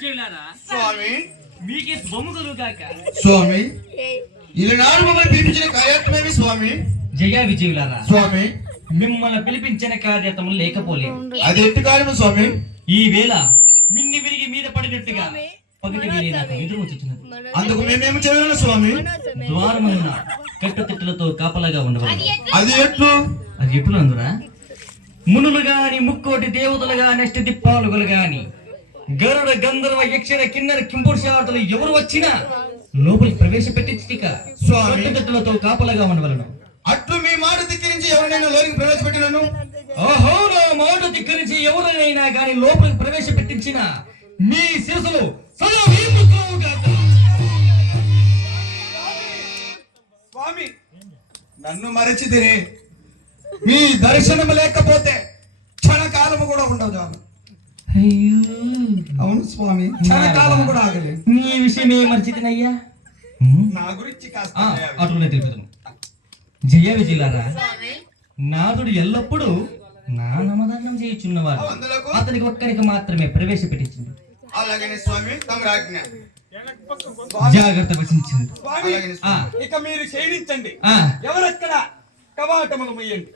విజయులారా స్వామి మీకే శుభములు కాక. స్వామి ఈనాడు మమ్మల్ని పిలిపించిన కార్యక్రమేమి స్వామి? జయ విజయులారా స్వామి మిమ్మల్ని పిలిపించిన కార్యతములు లేకపోలేదు. అది ఎట్టి కార్యము స్వామి? ఈ వేళ మిన్ని విరిగి మీద పడినట్టుగా పగటి వేళ నాకు ఎదురు వచ్చుచున్నది. అందుకు మేమేమి చేయగలను స్వామి? ద్వారమున కట్టుతిట్టులతో కాపలాగా ఉండవాలి. అది ఎట్లు? అది ఎప్పుడు అందురా మునులు గాని ముక్కోటి దేవతలు గాని అష్ట దిప్పాలుగులు గాని గరుడ గంధర్వ యక్షర కిన్నర కింపురుషాటులు ఎవరు వచ్చినా లోపలికి ప్రవేశపెట్టిక స్వామి కట్టుతిట్టులతో కాపలాగా ఉండవలను. అట్లు మీ మాట ధిక్కరించి ఎవరినైనా లోనికి ప్రవేశపెట్టినను? ఓహో నా మాట ధిక్కరించి ఎవరినైనా గాని లోపలికి ప్రవేశపెట్టించిన మీ శిరసులు సదా వీముకోవుగాక. స్వామి నన్ను మరచిదిరే మీ దర్శనం లేకపోతే క్షణకాలము కూడా ఉండవు చాలు. అయ్యో అవును స్వామి, క్షణకాలము కూడా ఆగలేదు. నీ విషయమే మర్చితినయ్యా. నా గురించి కాస్త అటునే తెలుపుతాను. జయ విజయులారా నాదుడు ఎల్లప్పుడూ నా నమదానం చేయుచున్నవాడు. అతనికి ఒక్కరికి మాత్రమే ప్రవేశపెట్టించింది. అలాగనే స్వామి తమరి ఆజ్ఞ. జాగ్రత్త వహించింది. ఇక మీరు క్షీణించండి. ఎవరెక్కడ కవాటములు ముయ్యండి.